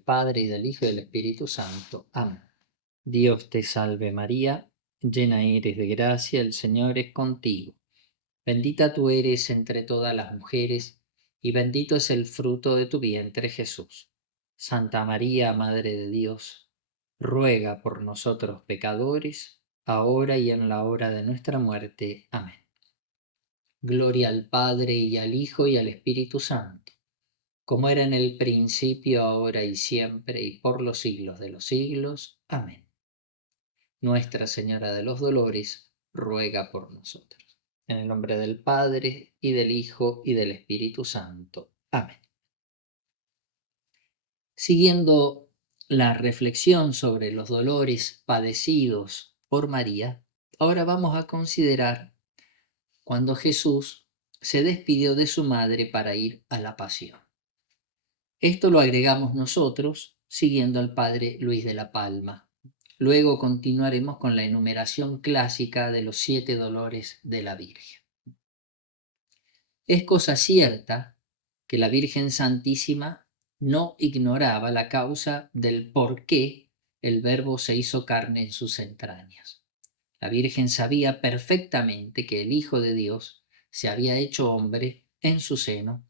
del Padre, y del Hijo, y del Espíritu Santo. Amén. Dios te salve María, llena eres de gracia, el Señor es contigo. Bendita tú eres entre todas las mujeres, y bendito es el fruto de tu vientre Jesús. Santa María, Madre de Dios, ruega por nosotros pecadores, ahora y en la hora de nuestra muerte. Amén. Gloria al Padre, y al Hijo, y al Espíritu Santo, como era en el principio, ahora y siempre, y por los siglos de los siglos. Amén. Nuestra Señora de los Dolores, ruega por nosotros. En el nombre del Padre, y del Hijo, y del Espíritu Santo. Amén. Siguiendo la reflexión sobre los dolores padecidos por María, ahora vamos a considerar cuando Jesús se despidió de su madre para ir a la pasión. Esto lo agregamos nosotros siguiendo al padre Luis de la Palma. Luego continuaremos con la enumeración clásica de los 7 dolores de la Virgen. Es cosa cierta que la Virgen Santísima no ignoraba la causa del por qué el Verbo se hizo carne en sus entrañas. La Virgen sabía perfectamente que el Hijo de Dios se había hecho hombre en su seno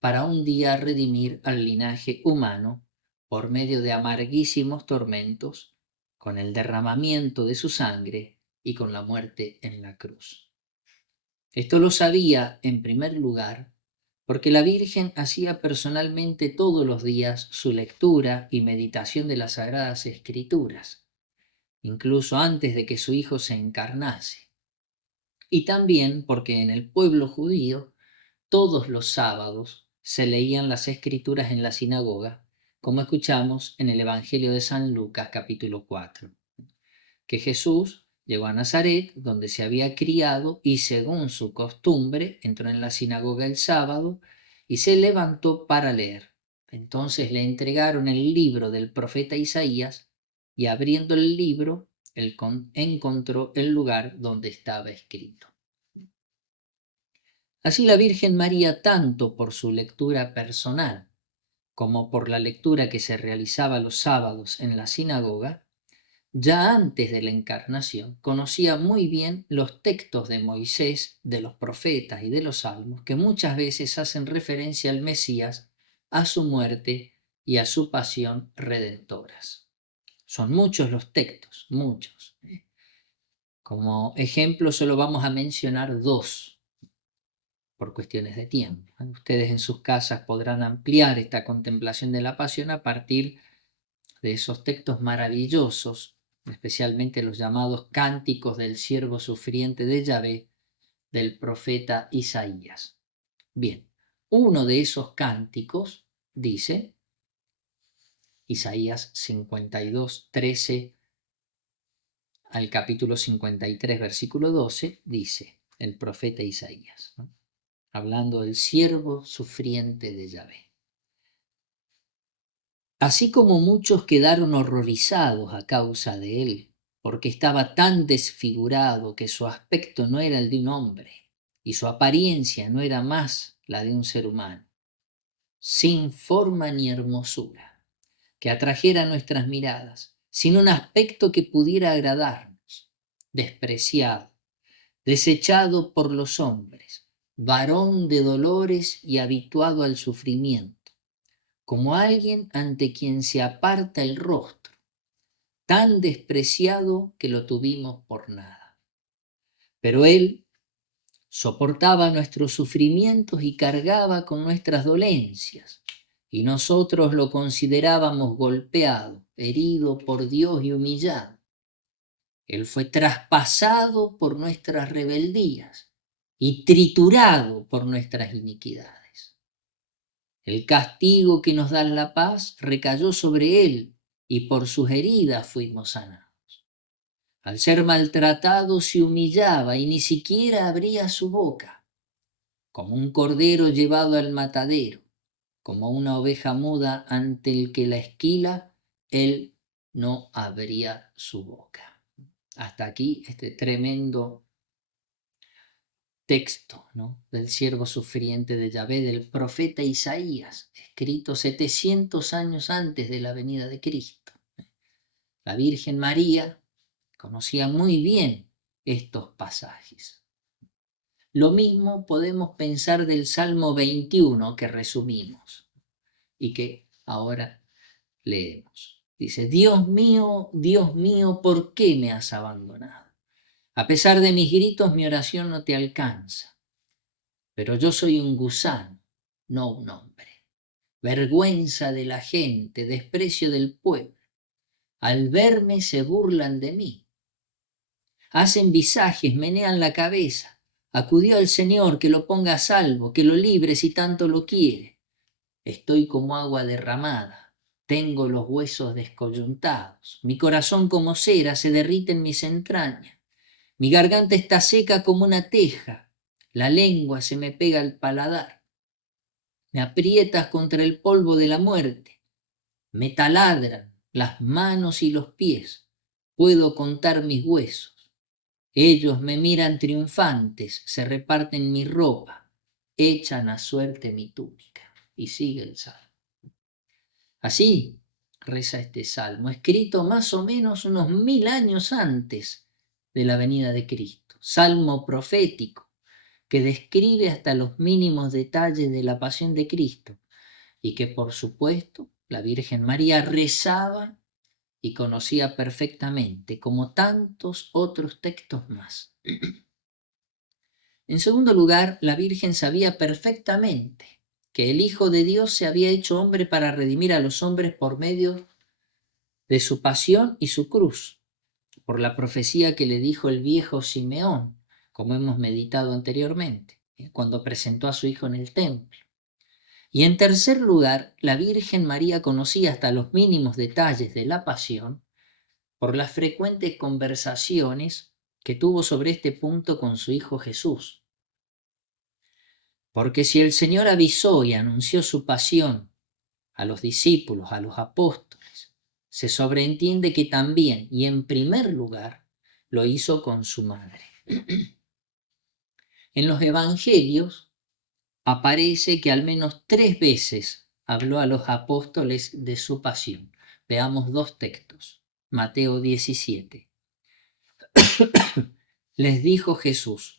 para un día redimir al linaje humano por medio de amarguísimos tormentos, con el derramamiento de su sangre y con la muerte en la cruz. Esto lo sabía, en primer lugar, porque la Virgen hacía personalmente todos los días su lectura y meditación de las Sagradas Escrituras, incluso antes de que su Hijo se encarnase. Y también porque en el pueblo judío todos los sábados se leían las Escrituras en la sinagoga, como escuchamos en el Evangelio de San Lucas capítulo 4, que Jesús llegó a Nazaret, donde se había criado, y según su costumbre entró en la sinagoga el sábado y se levantó para leer. Entonces le entregaron el libro del profeta Isaías, y abriendo el libro, él encontró el lugar donde estaba escrito. Así la Virgen María, tanto por su lectura personal como por la lectura que se realizaba los sábados en la sinagoga, ya antes de la encarnación conocía muy bien los textos de Moisés, de los profetas y de los salmos, que muchas veces hacen referencia al Mesías, a su muerte y a su pasión redentoras. Son muchos los textos, muchos. Como ejemplo solo vamos a mencionar 2 por cuestiones de tiempo. Ustedes en sus casas podrán ampliar esta contemplación de la pasión a partir de esos textos maravillosos, especialmente los llamados cánticos del siervo sufriente de Yahvé, del profeta Isaías. Bien, uno de esos cánticos dice, Isaías 52, 13 al capítulo 53, versículo 12, dice el profeta Isaías, ¿no?, hablando del siervo sufriente de Yahvé. Así como muchos quedaron horrorizados a causa de él, porque estaba tan desfigurado que su aspecto no era el de un hombre, y su apariencia no era más la de un ser humano, sin forma ni hermosura, que atrajera nuestras miradas, sin un aspecto que pudiera agradarnos, despreciado, desechado por los hombres, varón de dolores y habituado al sufrimiento, como alguien ante quien se aparta el rostro, tan despreciado que lo tuvimos por nada. Pero él soportaba nuestros sufrimientos y cargaba con nuestras dolencias, y nosotros lo considerábamos golpeado, herido por Dios y humillado. Él fue traspasado por nuestras rebeldías y triturado por nuestras iniquidades. El castigo que nos da la paz recayó sobre él, y por sus heridas fuimos sanados. Al ser maltratado se humillaba y ni siquiera abría su boca. Como un cordero llevado al matadero, como una oveja muda ante el que la esquila, él no abría su boca. Hasta aquí este tremendo texto, ¿no?, del siervo sufriente de Yahvé, del profeta Isaías, escrito 700 años antes de la venida de Cristo. La Virgen María conocía muy bien estos pasajes. Lo mismo podemos pensar del Salmo 21 que resumimos y que ahora leemos. Dice: Dios mío, ¿por qué me has abandonado? A pesar de mis gritos, mi oración no te alcanza. Pero yo soy un gusano, no un hombre. Vergüenza de la gente, desprecio del pueblo. Al verme se burlan de mí. Hacen visajes, menean la cabeza. Acudió al Señor, que lo ponga a salvo, que lo libre si tanto lo quiere. Estoy como agua derramada, tengo los huesos descoyuntados, mi corazón como cera se derrite en mis entrañas, mi garganta está seca como una teja, la lengua se me pega al paladar. Me aprietas contra el polvo de la muerte, me taladran las manos y los pies, puedo contar mis huesos. Ellos me miran triunfantes, se reparten mi ropa, echan a suerte mi túnica. Y sigue el salmo. Así reza este salmo, escrito más o menos unos 1000 años antes de la venida de Cristo. Salmo profético que describe hasta los mínimos detalles de la pasión de Cristo y que, por supuesto, la Virgen María rezaba y conocía perfectamente, como tantos otros textos más. En segundo lugar, la Virgen sabía perfectamente que el Hijo de Dios se había hecho hombre para redimir a los hombres por medio de su pasión y su cruz, por la profecía que le dijo el viejo Simeón, como hemos meditado anteriormente, cuando presentó a su hijo en el templo. Y en tercer lugar, la Virgen María conocía hasta los mínimos detalles de la pasión por las frecuentes conversaciones que tuvo sobre este punto con su hijo Jesús. Porque si el Señor avisó y anunció su pasión a los discípulos, a los apóstoles, se sobreentiende que también y en primer lugar lo hizo con su madre. En los evangelios aparece que al menos 3 veces habló a los apóstoles de su pasión. Veamos 2 textos. Mateo 17. Les dijo Jesús: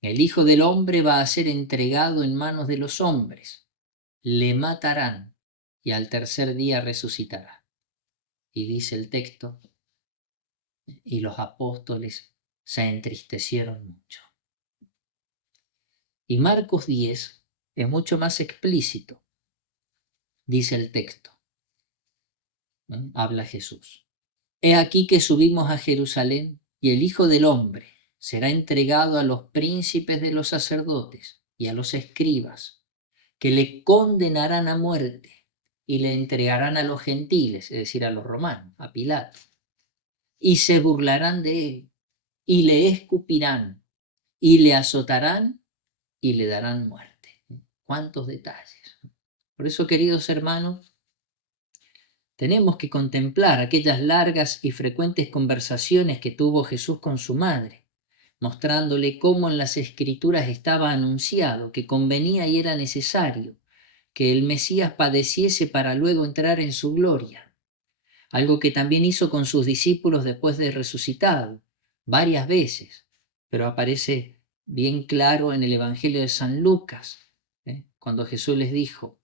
el Hijo del Hombre va a ser entregado en manos de los hombres. Le matarán y al tercer día resucitará. Y dice el texto, y los apóstoles se entristecieron mucho. Y Marcos 10 es mucho más explícito. Dice el texto, habla Jesús: he aquí que subimos a Jerusalén y el Hijo del Hombre será entregado a los príncipes de los sacerdotes y a los escribas, que le condenarán a muerte y le entregarán a los gentiles, es decir, a los romanos, a Pilato, y se burlarán de él, y le escupirán, y le azotarán, y le darán muerte. ¿Cuántos detalles? Por eso, queridos hermanos, tenemos que contemplar aquellas largas y frecuentes conversaciones que tuvo Jesús con su madre, mostrándole cómo en las Escrituras estaba anunciado que convenía y era necesario que el Mesías padeciese para luego entrar en su gloria. Algo que también hizo con sus discípulos después de resucitado, varias veces, pero aparece bien claro en el Evangelio de San Lucas, cuando Jesús les dijo,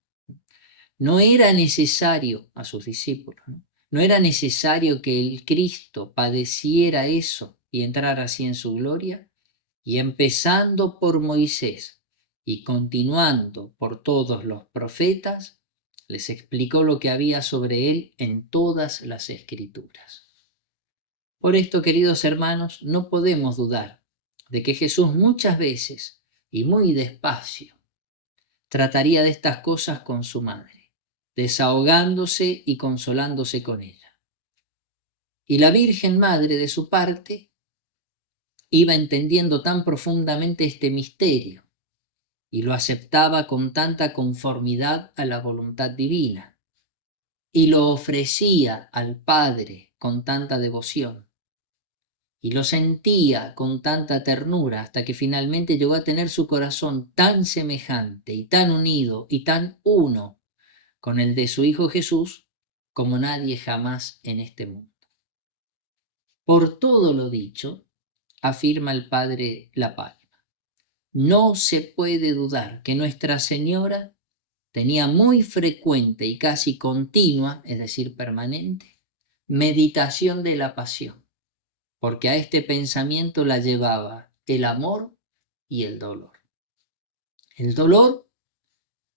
no era necesario a sus discípulos, no era necesario que el Cristo padeciera eso y entrara así en su gloria, y empezando por Moisés y continuando por todos los profetas, les explicó lo que había sobre él en todas las Escrituras. Por esto, queridos hermanos, no podemos dudar de que Jesús muchas veces y muy despacio trataría de estas cosas con su madre, desahogándose y consolándose con ella. Y la Virgen Madre, de su parte, iba entendiendo tan profundamente este misterio y lo aceptaba con tanta conformidad a la voluntad divina y lo ofrecía al Padre con tanta devoción. y lo sentía con tanta ternura hasta que finalmente llegó a tener su corazón tan semejante y tan unido y tan uno con el de su Hijo Jesús como nadie jamás en este mundo. Por todo lo dicho, afirma el padre La Palma, no se puede dudar que Nuestra Señora tenía muy frecuente y casi continua, es decir, permanente, meditación de la pasión, porque a este pensamiento la llevaba el amor y el dolor. El dolor,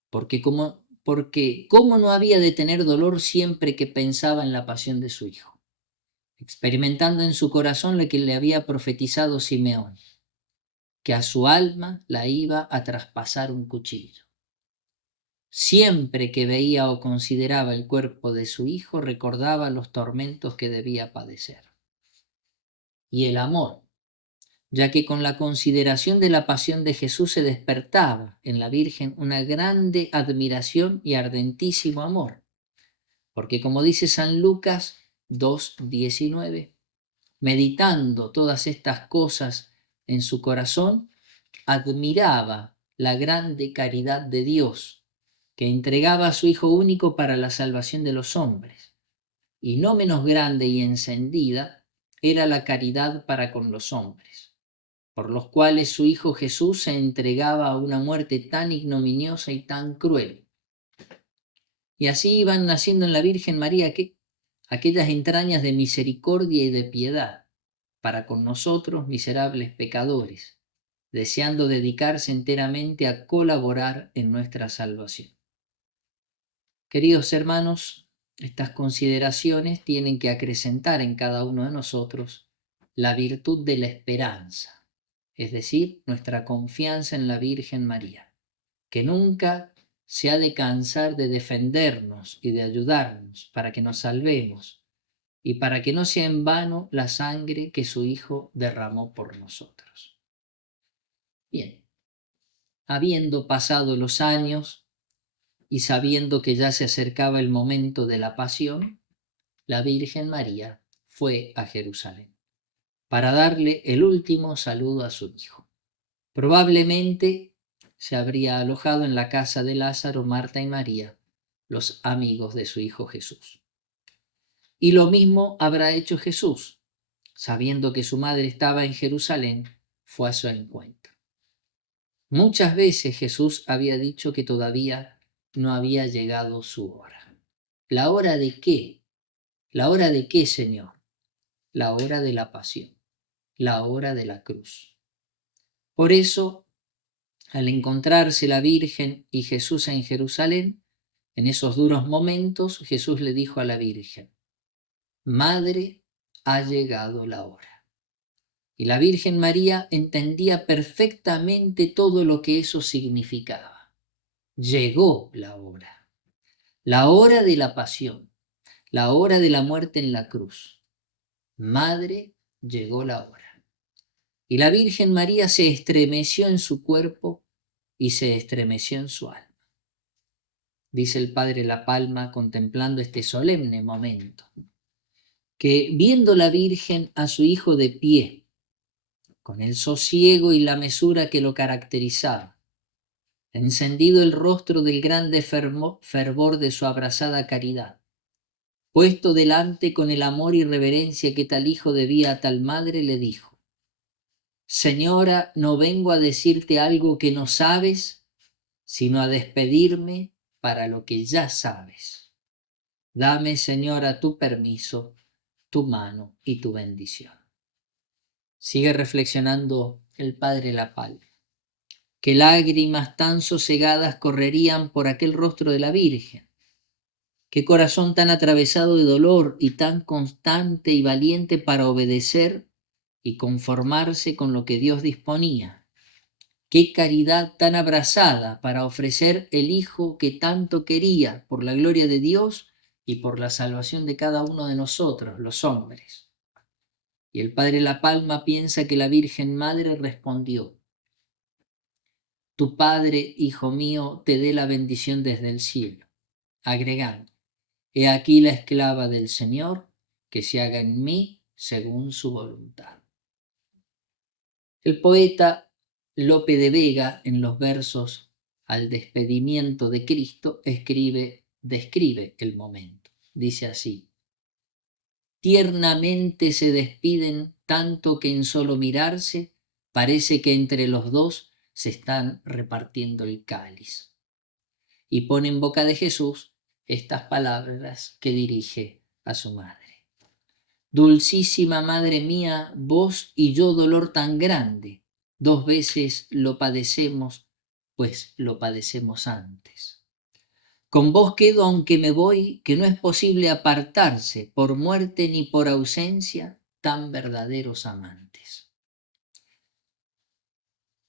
porque cómo no había de tener dolor siempre que pensaba en la pasión de su Hijo, experimentando en su corazón lo que le había profetizado Simeón, que a su alma la iba a traspasar un cuchillo. Siempre que veía o consideraba el cuerpo de su Hijo, recordaba los tormentos que debía padecer. Y el amor, ya que con la consideración de la pasión de Jesús se despertaba en la Virgen una grande admiración y ardentísimo amor. Porque como dice San Lucas 2:19, meditando todas estas cosas en su corazón, admiraba la grande caridad de Dios, que entregaba a su Hijo único para la salvación de los hombres. Y no menos grande y encendida era la caridad para con los hombres, por los cuales su Hijo Jesús se entregaba a una muerte tan ignominiosa y tan cruel. Y así iban naciendo en la Virgen María aquellas entrañas de misericordia y de piedad para con nosotros, miserables pecadores, deseando dedicarse enteramente a colaborar en nuestra salvación. Queridos hermanos, estas consideraciones tienen que acrecentar en cada uno de nosotros la virtud de la esperanza, es decir, nuestra confianza en la Virgen María, que nunca se ha de cansar de defendernos y de ayudarnos para que nos salvemos y para que no sea en vano la sangre que su Hijo derramó por nosotros. Bien, habiendo pasado los años y sabiendo que ya se acercaba el momento de la pasión, la Virgen María fue a Jerusalén para darle el último saludo a su Hijo. Probablemente se habría alojado en la casa de Lázaro, Marta y María, los amigos de su Hijo Jesús. Y lo mismo habrá hecho Jesús, sabiendo que su madre estaba en Jerusalén, fue a su encuentro. Muchas veces Jesús había dicho que todavía no había llegado su hora. ¿La hora de qué? ¿La hora de qué, Señor? La hora de la pasión, la hora de la cruz. Por eso, al encontrarse la Virgen y Jesús en Jerusalén, en esos duros momentos, Jesús le dijo a la Virgen: Madre, ha llegado la hora. Y la Virgen María entendía perfectamente todo lo que eso significaba. Llegó la hora de la pasión, la hora de la muerte en la cruz. Madre, llegó la hora. Y la Virgen María se estremeció en su cuerpo y se estremeció en su alma. Dice el padre La Palma, contemplando este solemne momento, que viendo la Virgen a su Hijo de pie, con el sosiego y la mesura que lo caracterizaba, encendido el rostro del grande fervor de su abrasada caridad, puesto delante con el amor y reverencia que tal hijo debía a tal madre, le dijo: Señora, no vengo a decirte algo que no sabes, sino a despedirme para lo que ya sabes. Dame, Señora, tu permiso, tu mano y tu bendición. Sigue reflexionando el padre La Palma. Qué lágrimas tan sosegadas correrían por aquel rostro de la Virgen. Qué corazón tan atravesado de dolor y tan constante y valiente para obedecer y conformarse con lo que Dios disponía. Qué caridad tan abrazada para ofrecer el Hijo que tanto quería por la gloria de Dios y por la salvación de cada uno de nosotros, los hombres. Y el padre La Palma piensa que la Virgen Madre respondió: Tu Padre, hijo mío, te dé la bendición desde el cielo, agregando: He aquí la esclava del Señor, que se haga en mí según su voluntad. El poeta Lope de Vega, en los versos al despedimiento de Cristo, describe el momento. Dice así: tiernamente se despiden, tanto que en solo mirarse parece que entre los dos se están repartiendo el cáliz. Y pone en boca de Jesús estas palabras que dirige a su madre. Dulcísima madre mía, vos y yo dolor tan grande, 2 veces lo padecemos, pues lo padecemos antes. Con vos quedo aunque me voy, que no es posible apartarse por muerte ni por ausencia, tan verdaderos amantes.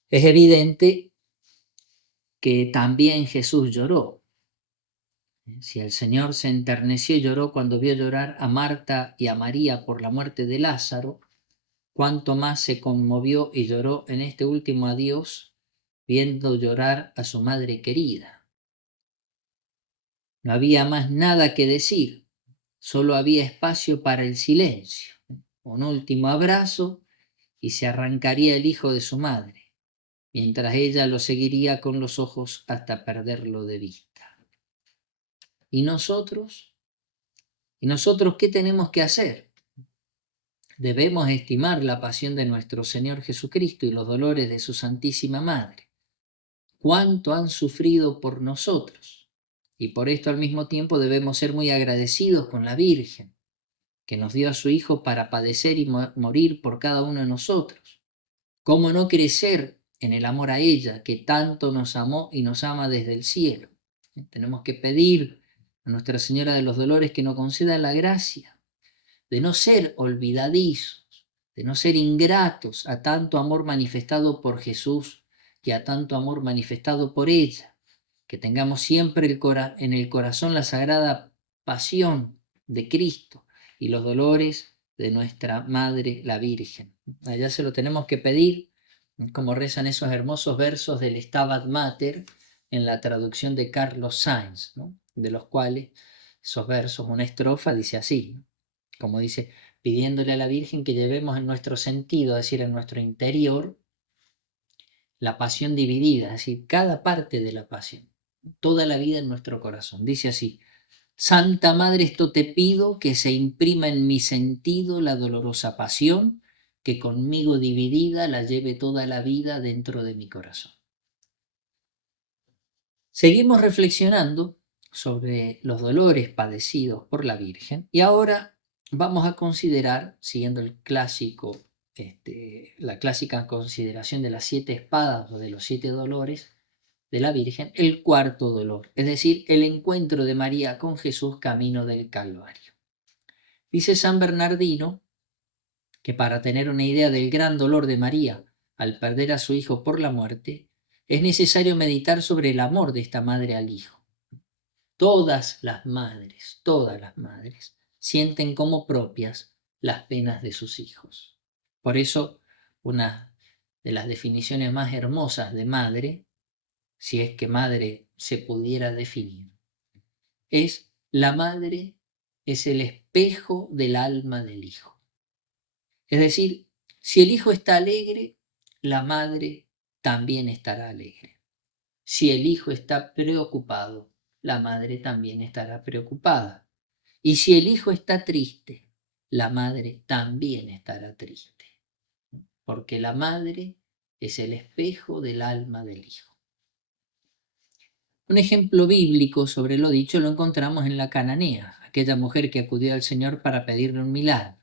Es evidente que también Jesús lloró. Si el Señor se enterneció y lloró cuando vio llorar a Marta y a María por la muerte de Lázaro, cuánto más se conmovió y lloró en este último adiós, viendo llorar a su madre querida. No había más nada que decir, solo había espacio para el silencio. Un último abrazo y se arrancaría el hijo de su madre, mientras ella lo seguiría con los ojos hasta perderlo de vista. ¿Y nosotros? ¿Y nosotros qué tenemos que hacer? Debemos estimar la pasión de nuestro Señor Jesucristo y los dolores de su Santísima Madre. Cuánto han sufrido por nosotros. Y por esto al mismo tiempo debemos ser muy agradecidos con la Virgen, que nos dio a su Hijo para padecer y morir por cada uno de nosotros. ¿Cómo no crecer en el amor a ella, que tanto nos amó y nos ama desde el cielo? Tenemos que pedir a Nuestra Señora de los Dolores que nos conceda la gracia de no ser olvidadizos, de no ser ingratos a tanto amor manifestado por Jesús y a tanto amor manifestado por ella. Que tengamos siempre en el corazón la sagrada pasión de Cristo y los dolores de nuestra Madre la Virgen. Allá se lo tenemos que pedir, como rezan esos hermosos versos del Stabat Mater en la traducción de Carlos Sainz, ¿no? De los cuales esos versos, una estrofa dice así, ¿no? Como dice, pidiéndole a la Virgen que llevemos en nuestro sentido, es decir, en nuestro interior, la pasión dividida, es decir, cada parte de la pasión, toda la vida en nuestro corazón. Dice así: Santa Madre, esto te pido, que se imprima en mi sentido la dolorosa pasión, que conmigo dividida la lleve toda la vida dentro de mi corazón. Seguimos reflexionando sobre los dolores padecidos por la Virgen y ahora vamos a considerar, siguiendo la clásica consideración de las 7 espadas o de los 7 dolores de la Virgen, el cuarto dolor, es decir, el encuentro de María con Jesús camino del Calvario. Dice San Bernardino que para tener una idea del gran dolor de María al perder a su hijo por la muerte, es necesario meditar sobre el amor de esta madre al hijo. Todas las madres, sienten como propias las penas de sus hijos. Por eso, una de las definiciones más hermosas de madre, si es que madre se pudiera definir, es: la madre es el espejo del alma del hijo. Es decir, si el hijo está alegre, la madre también estará alegre. Si el hijo está preocupado, la madre también estará preocupada. Y si el hijo está triste, la madre también estará triste. Porque la madre es el espejo del alma del hijo. Un ejemplo bíblico sobre lo dicho lo encontramos en la cananea, aquella mujer que acudió al Señor para pedirle un milagro.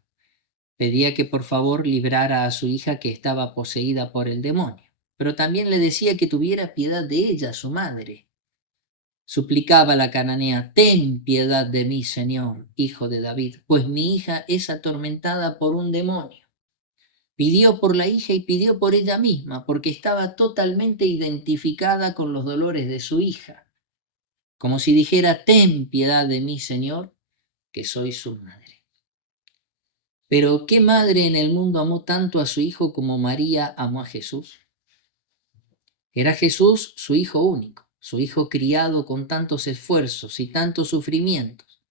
Pedía que por favor librara a su hija que estaba poseída por el demonio, pero también le decía que tuviera piedad de ella, su madre. Suplicaba la cananea: ten piedad de mí, Señor, hijo de David, pues mi hija es atormentada por un demonio. Pidió por la hija y pidió por ella misma, porque estaba totalmente identificada con los dolores de su hija, como si dijera: ten piedad de mí, Señor, que soy su madre. Pero ¿qué madre en el mundo amó tanto a su hijo como María amó a Jesús? Era Jesús su hijo único, su hijo criado con tantos esfuerzos y tantos sufrimientos,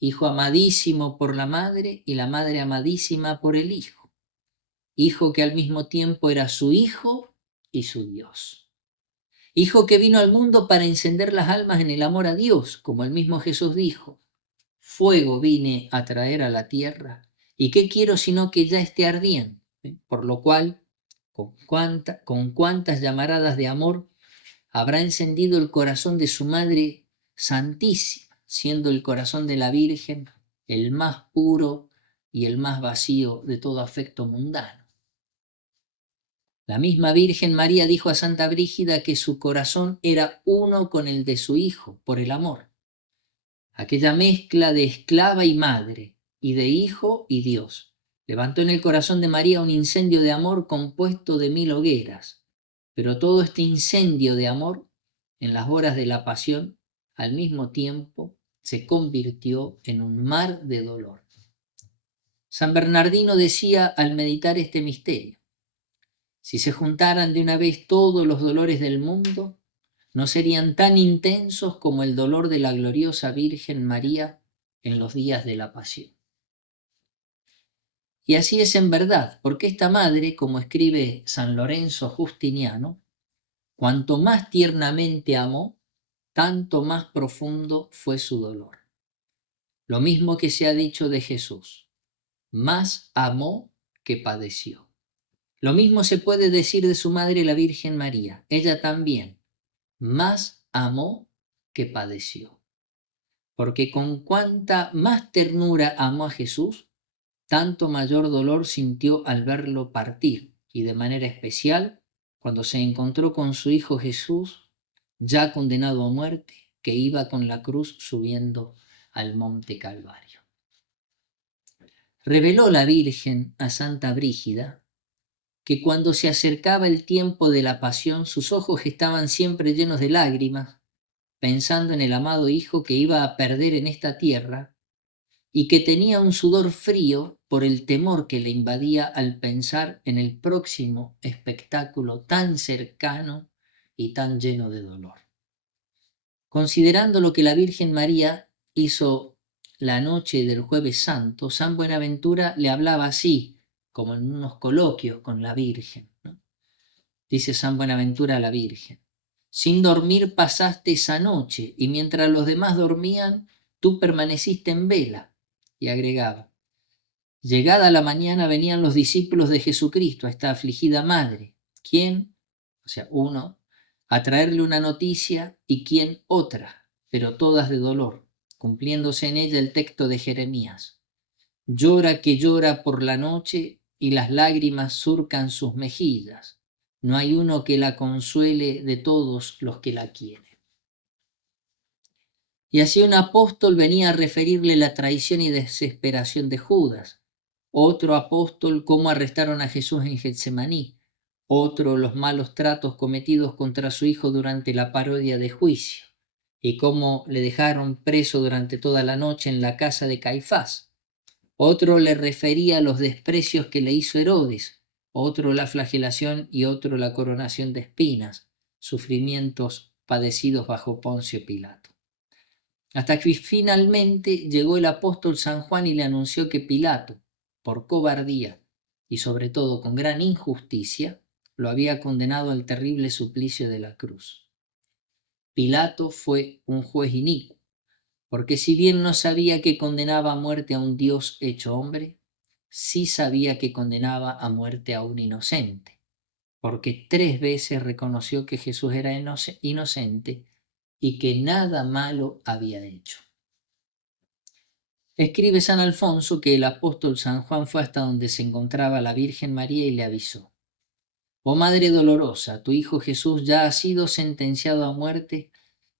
hijo amadísimo por la madre y la madre amadísima por el hijo. Hijo que al mismo tiempo era su Hijo y su Dios. Hijo que vino al mundo para encender las almas en el amor a Dios, como el mismo Jesús dijo: fuego vine a traer a la tierra, ¿y qué quiero sino que ya esté ardiendo? Por lo cual, con cuántas llamaradas de amor habrá encendido el corazón de su Madre Santísima, siendo el corazón de la Virgen el más puro y el más vacío de todo afecto mundano. La misma Virgen María dijo a Santa Brígida que su corazón era uno con el de su Hijo por el amor. Aquella mezcla de esclava y madre, y de hijo y Dios, levantó en el corazón de María un incendio de amor compuesto de 1000 hogueras. Pero todo este incendio de amor, en las horas de la pasión, al mismo tiempo se convirtió en un mar de dolor. San Bernardino decía al meditar este misterio: si se juntaran de una vez todos los dolores del mundo, no serían tan intensos como el dolor de la gloriosa Virgen María en los días de la pasión. Y así es en verdad, porque esta madre, como escribe San Lorenzo Justiniano, cuanto más tiernamente amó, tanto más profundo fue su dolor. Lo mismo que se ha dicho de Jesús: más amó que padeció. Lo mismo se puede decir de su madre la Virgen María. Ella también más amó que padeció. Porque con cuanta más ternura amó a Jesús, tanto mayor dolor sintió al verlo partir, y de manera especial cuando se encontró con su Hijo Jesús, ya condenado a muerte, que iba con la cruz subiendo al monte Calvario. Reveló la Virgen a Santa Brígida que cuando se acercaba el tiempo de la pasión, sus ojos estaban siempre llenos de lágrimas, pensando en el amado Hijo que iba a perder en esta tierra, y que tenía un sudor frío por el temor que le invadía al pensar en el próximo espectáculo tan cercano y tan lleno de dolor. Considerando lo que la Virgen María hizo la noche del Jueves Santo, San Buenaventura le hablaba así, como en unos coloquios con la Virgen, ¿no? Dice San Buenaventura a la Virgen: sin dormir pasaste esa noche, y mientras los demás dormían, tú permaneciste en vela. Y agregaba: llegada la mañana venían los discípulos de Jesucristo a esta afligida madre. ¿Quién? O sea, uno, a traerle una noticia, y quién otra, pero todas de dolor, cumpliéndose en ella el texto de Jeremías: llora que llora por la noche, y las lágrimas surcan sus mejillas. No hay uno que la consuele de todos los que la quieren. Y así un apóstol venía a referirle la traición y desesperación de Judas, otro apóstol cómo arrestaron a Jesús en Getsemaní, otro los malos tratos cometidos contra su hijo durante la parodia de juicio, y cómo le dejaron preso durante toda la noche en la casa de Caifás. Otro le refería los desprecios que le hizo Herodes, otro la flagelación y otro la coronación de espinas, sufrimientos padecidos bajo Poncio Pilato. Hasta que finalmente llegó el apóstol San Juan y le anunció que Pilato, por cobardía y sobre todo con gran injusticia, lo había condenado al terrible suplicio de la cruz. Pilato fue un juez inicuo, porque si bien no sabía que condenaba a muerte a un Dios hecho hombre, sí sabía que condenaba a muerte a un inocente, porque 3 veces reconoció que Jesús era inocente y que nada malo había hecho. Escribe San Alfonso que el apóstol San Juan fue hasta donde se encontraba la Virgen María y le avisó: oh Madre dolorosa, tu Hijo Jesús ya ha sido sentenciado a muerte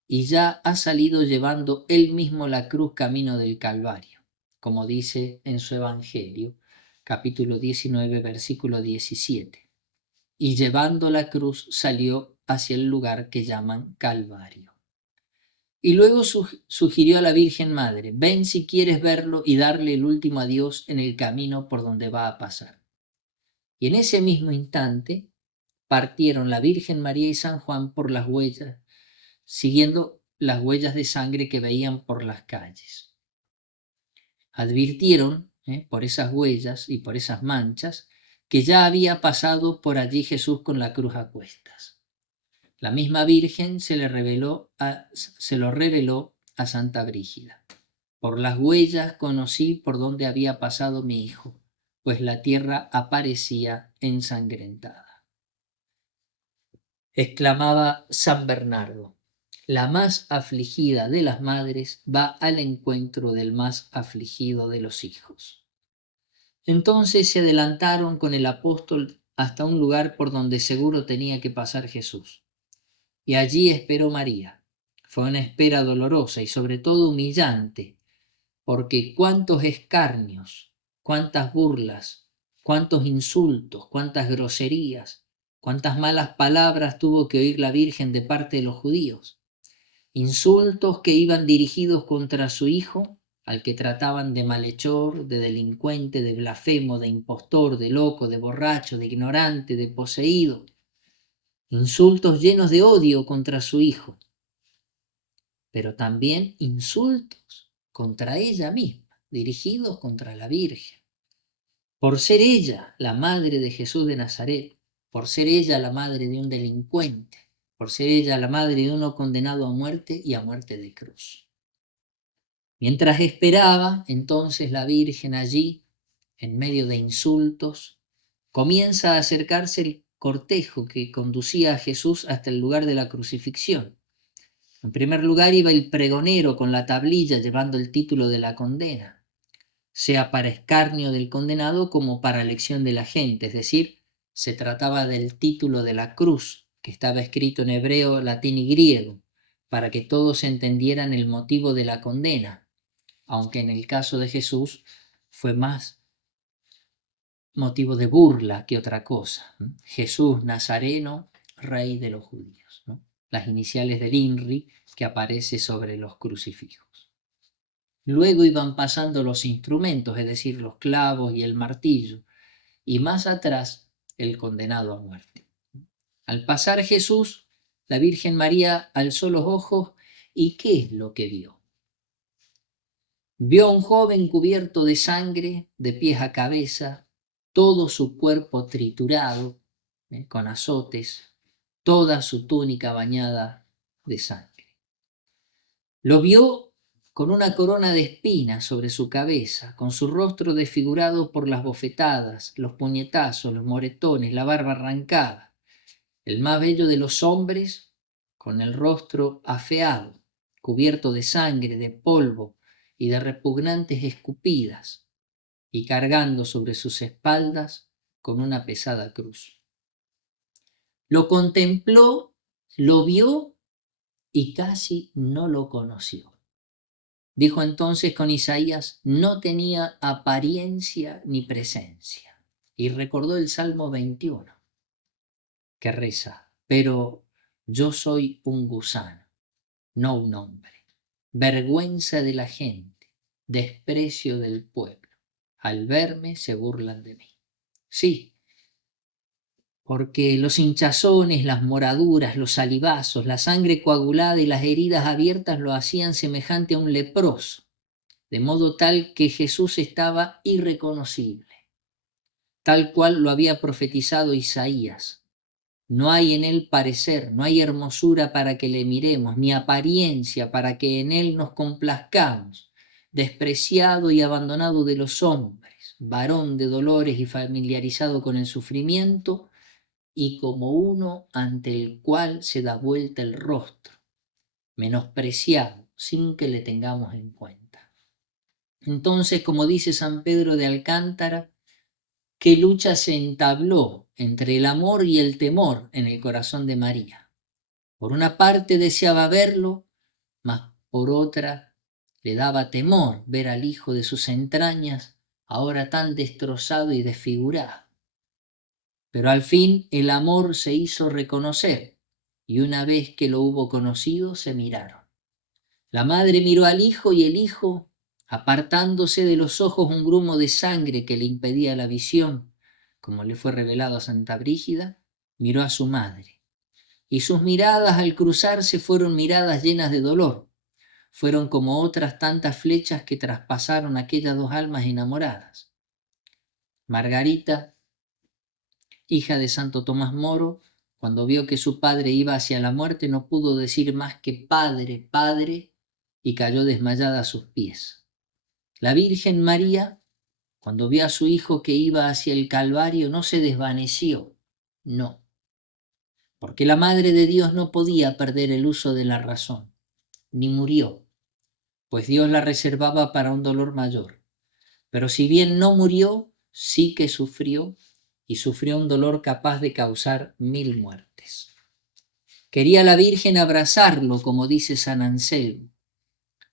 y ya ha salido llevando él mismo la cruz camino del Calvario, como dice en su Evangelio, capítulo 19, versículo 17. Y llevando la cruz salió hacia el lugar que llaman Calvario. Y luego sugirió a la Virgen Madre: ven si quieres verlo y darle el último adiós en el camino por donde va a pasar. Y en ese mismo instante partieron la Virgen María y San Juan por las huellas, siguiendo las huellas de sangre que veían por las calles. Advirtieron, por esas huellas y por esas manchas, que ya había pasado por allí Jesús con la cruz a cuestas. La misma Virgen se lo reveló a Santa Brígida. Por las huellas conocí por dónde había pasado mi hijo, pues la tierra aparecía ensangrentada. Exclamaba San Bernardo: la más afligida de las madres va al encuentro del más afligido de los hijos. Entonces se adelantaron con el apóstol hasta un lugar por donde seguro tenía que pasar Jesús. Y allí esperó María. Fue una espera dolorosa y sobre todo humillante, porque cuántos escarnios, cuántas burlas, cuántos insultos, cuántas groserías, cuántas malas palabras tuvo que oír la Virgen de parte de los judíos. Insultos que iban dirigidos contra su hijo, al que trataban de malhechor, de delincuente, de blasfemo, de impostor, de loco, de borracho, de ignorante, de poseído. Insultos llenos de odio contra su hijo, pero también insultos contra ella misma, dirigidos contra la Virgen. Por ser ella la madre de Jesús de Nazaret, por ser ella la madre de un delincuente, por ser ella la madre de uno condenado a muerte y a muerte de cruz. Mientras esperaba, entonces la Virgen allí, en medio de insultos, comienza a acercarse el cortejo que conducía a Jesús hasta el lugar de la crucifixión. En primer lugar iba el pregonero con la tablilla llevando el título de la condena, sea para escarnio del condenado como para elección de la gente, es decir, se trataba del título de la cruz, que estaba escrito en hebreo, latín y griego, para que todos entendieran el motivo de la condena, aunque en el caso de Jesús fue más motivo de burla que otra cosa. Jesús Nazareno, rey de los judíos, ¿no? Las iniciales del INRI que aparece sobre los crucifijos. Luego iban pasando los instrumentos, es decir, los clavos y el martillo, y más atrás el condenado a muerte. Al pasar Jesús, la Virgen María alzó los ojos y ¿qué es lo que vio? Vio a un joven cubierto de sangre, de pies a cabeza, todo su cuerpo triturado, con azotes, toda su túnica bañada de sangre. Lo vio con una corona de espinas sobre su cabeza, con su rostro desfigurado por las bofetadas, los puñetazos, los moretones, la barba arrancada. El más bello de los hombres, con el rostro afeado, cubierto de sangre, de polvo y de repugnantes escupidas, y cargando sobre sus espaldas con una pesada cruz. Lo contempló, lo vio y casi no lo conoció. Dijo entonces con Isaías: no tenía apariencia ni presencia. Y recordó el Salmo 21, que reza: pero yo soy un gusano, no un hombre, vergüenza de la gente, desprecio del pueblo. Al verme se burlan de mí. Sí, porque los hinchazones, las moraduras, los salivazos, la sangre coagulada y las heridas abiertas lo hacían semejante a un leproso, de modo tal que Jesús estaba irreconocible, tal cual lo había profetizado Isaías. No hay en él parecer, no hay hermosura para que le miremos, ni apariencia para que en él nos complazcamos. Despreciado y abandonado de los hombres, varón de dolores y familiarizado con el sufrimiento, y como uno ante el cual se da vuelta el rostro, menospreciado sin que le tengamos en cuenta. Entonces, como dice San Pedro de Alcántara, ¿qué lucha se entabló entre el amor y el temor en el corazón de María? Por una parte deseaba verlo, mas por otra le daba temor ver al hijo de sus entrañas ahora tan destrozado y desfigurado. Pero al fin el amor se hizo reconocer, y una vez que lo hubo conocido, se miraron. La madre miró al hijo y el hijo, apartándose de los ojos un grumo de sangre que le impedía la visión, como le fue revelado a Santa Brígida, miró a su madre. Y sus miradas al cruzarse fueron miradas llenas de dolor. Fueron como otras tantas flechas que traspasaron aquellas dos almas enamoradas. Margarita hija de Santo Tomás Moro, cuando vio que su padre iba hacia la muerte, no pudo decir más que Padre, Padre, y cayó desmayada a sus pies. La Virgen María, cuando vio a su hijo que iba hacia el Calvario, no se desvaneció, no, porque la Madre de Dios no podía perder el uso de la razón, ni murió, pues Dios la reservaba para un dolor mayor. Pero si bien no murió, sí que sufrió, y sufrió un dolor capaz de causar 1000 muertes. Quería la Virgen abrazarlo, como dice San Anselmo,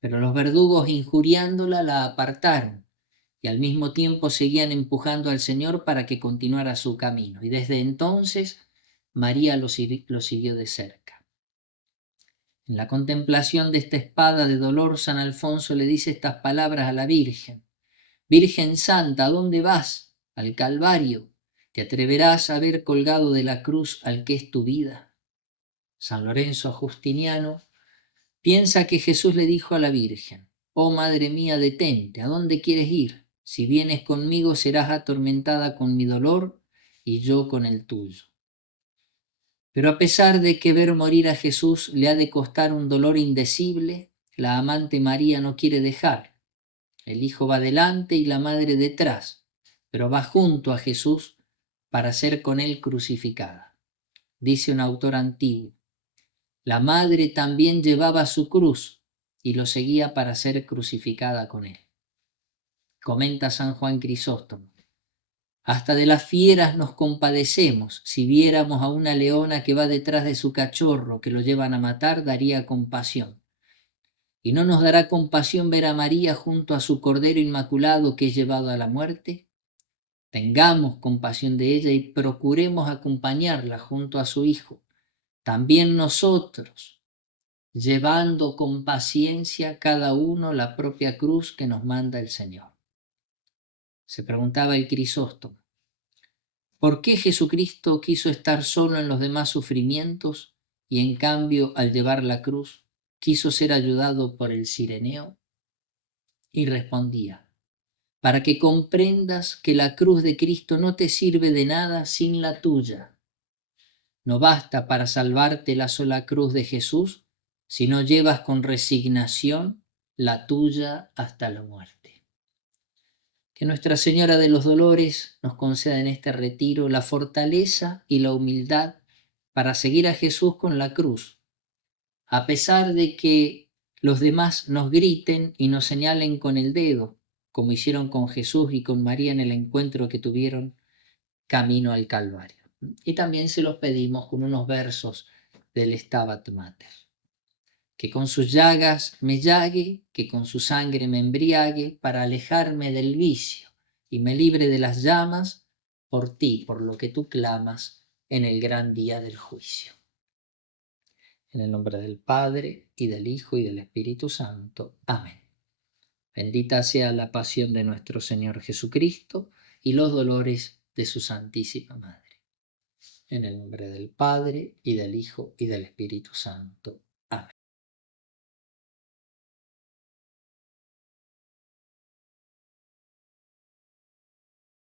pero los verdugos, injuriándola, la apartaron, y al mismo tiempo seguían empujando al Señor para que continuara su camino. Y desde entonces María lo siguió de cerca. En la contemplación de esta espada de dolor, San Alfonso le dice estas palabras a la Virgen: Virgen Santa, ¿a dónde vas? Al Calvario. ¿Te atreverás a ver colgado de la cruz al que es tu vida? San Lorenzo Justiniano piensa que Jesús le dijo a la Virgen: Oh Madre mía, detente, ¿a dónde quieres ir? Si vienes conmigo serás atormentada con mi dolor y yo con el tuyo. Pero a pesar de que ver morir a Jesús le ha de costar un dolor indecible, la amante María no quiere dejar. El Hijo va delante y la Madre detrás, pero va junto a Jesús para ser con él crucificada. Dice un autor antiguo: la Madre también llevaba su cruz y lo seguía para ser crucificada con él. Comenta San Juan Crisóstomo: hasta de las fieras nos compadecemos. Si viéramos a una leona que va detrás de su cachorro que lo llevan a matar, daría compasión. ¿Y no nos dará compasión ver a María junto a su Cordero Inmaculado que es llevado a la muerte? Tengamos compasión de ella y procuremos acompañarla junto a su Hijo. También nosotros, llevando con paciencia cada uno la propia cruz que nos manda el Señor. Se preguntaba el Crisóstomo: ¿por qué Jesucristo quiso estar solo en los demás sufrimientos y en cambio al llevar la cruz quiso ser ayudado por el Cireneo? Y respondía: para que comprendas que la cruz de Cristo no te sirve de nada sin la tuya. No basta para salvarte la sola cruz de Jesús si no llevas con resignación la tuya hasta la muerte. Que Nuestra Señora de los Dolores nos conceda en este retiro la fortaleza y la humildad para seguir a Jesús con la cruz, a pesar de que los demás nos griten y nos señalen con el dedo, como hicieron con Jesús y con María en el encuentro que tuvieron camino al Calvario. Y también se los pedimos con unos versos del Stabat Mater: que con sus llagas me llague, que con su sangre me embriague, para alejarme del vicio y me libre de las llamas, por ti, por lo que tú clamas, en el gran día del juicio. En el nombre del Padre, y del Hijo, y del Espíritu Santo. Amén. Bendita sea la pasión de nuestro Señor Jesucristo y los dolores de su Santísima Madre. En el nombre del Padre, y del Hijo, y del Espíritu Santo.